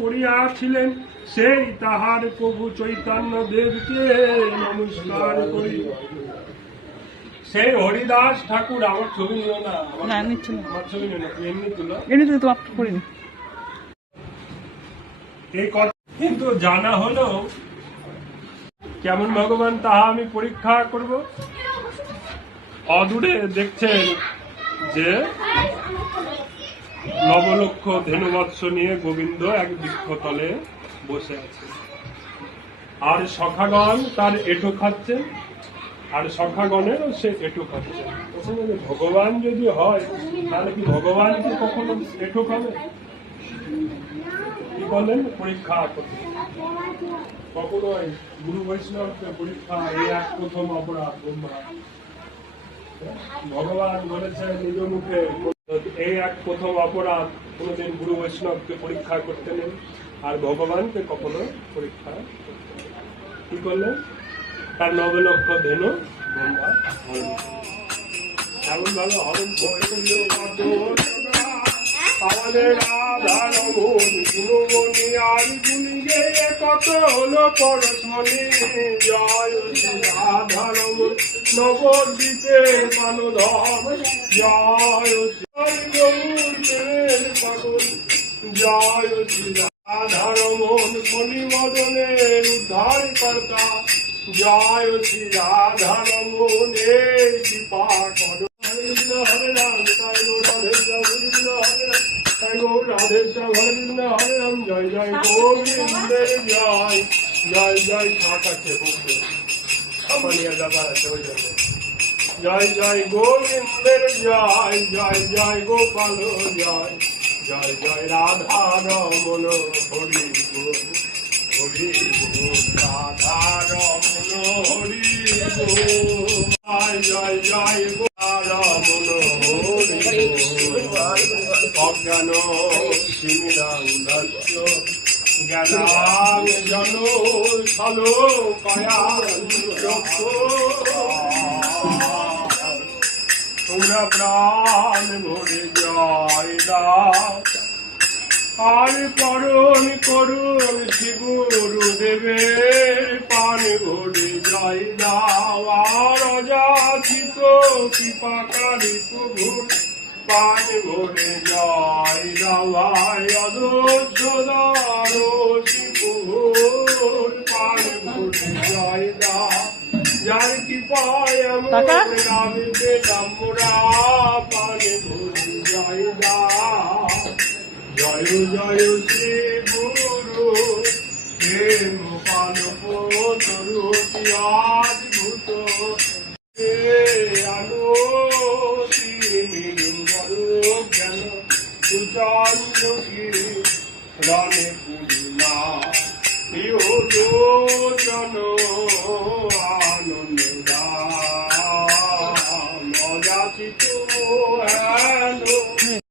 করিয়াছিলেন, সেই তাহার প্রভু চৈতন্য দেবকে নমস্কার করি। সেই হরিদাস ঠাকুর, আমার ছবি নিল না, আমার ছবি নিল না, এমনি তুলো, এমনি তো আপলোড করিনি। এই কথা কিন্তু জানা হলো কেমন ভগবান তাহা আমি পরীক্ষা করব। অদূরে দেখছেন যে নবলক্ষ ধেনুবৎস নিয়ে গোবিন্দ এক বৃক্ষতলে বসে আছে, আর সখাগণ তার এঁটো খাচ্ছেন, আর সখাগণেরও সে এঁটো খাচ্ছে। ভগবান যদি হয় তাহলে কি ভগবান কি কখনো এঁটো খাবে? কি বলেন? পরীক্ষা করতে কখনো গুরু বৈষ্ণবকে পরীক্ষা, এই এক প্রথম অপরাধ। ভগবান বলেছেন নিজ মুখে, এই এক প্রথম অপরাধ, কোনোদিন গুরু বৈষ্ণবকে পরীক্ষা করতে নেই, আর ভগবানকে কখনো পরীক্ষা করতে নেই। কি করলেন? তার নবলক্ষ ধেনু ব্রহ্মা হরণ, এমন ভাবে হরণ আমাদের আধার গুণমণি আর গুণিগে কত হলো পরশমণি। জয় আধার নবদ্বীপে পানধর, জয় গৌরের পাগল, জয় আধার মন মণিমদনের উদ্ধার কর্তা, জয় শ্রী রাধার মনে কৃপা কর। হরে রাম তাই রাধে রাধে শ্যাম হরে কৃষ্ণ হরে রাম, জয় জয় গোবিন্দের জয়, জয় জয় শাক আছে সামানিয়া ব্যাপার আছে ওই জন্য, জয় জয় গোবিন্দের জয়, জয় জয় গোপাল জয়, জয় জয় রাধা রমন হরি বল, হরি বল রাধা রমন হরি বল, জয় জয় রমন হরি বল। অজ্ঞান সিমিরাঙ্গস্য জ্ঞানাং জন ছলো কয়া, তোমরা প্রাণ ভরে জয় দাও, আর পরণ করুন শ্রী গুরুদেবের পান ভরে জয় দাও, আর অযাচিত কৃপাকারী প্রভুর পান ভরে জয় দাও, অদোষদার শিবুর পান ভরে জয় দাও, যার কৃপায় আমি পেলাম মোরা পান ভরে জয় দাও, জয় জয় শ্রী গুরু প্রেম পালপ তরু আদ্ভুত আলো জ্ঞান সুচান্দ্রী রণে পূর্ণা প্রিয় লোচন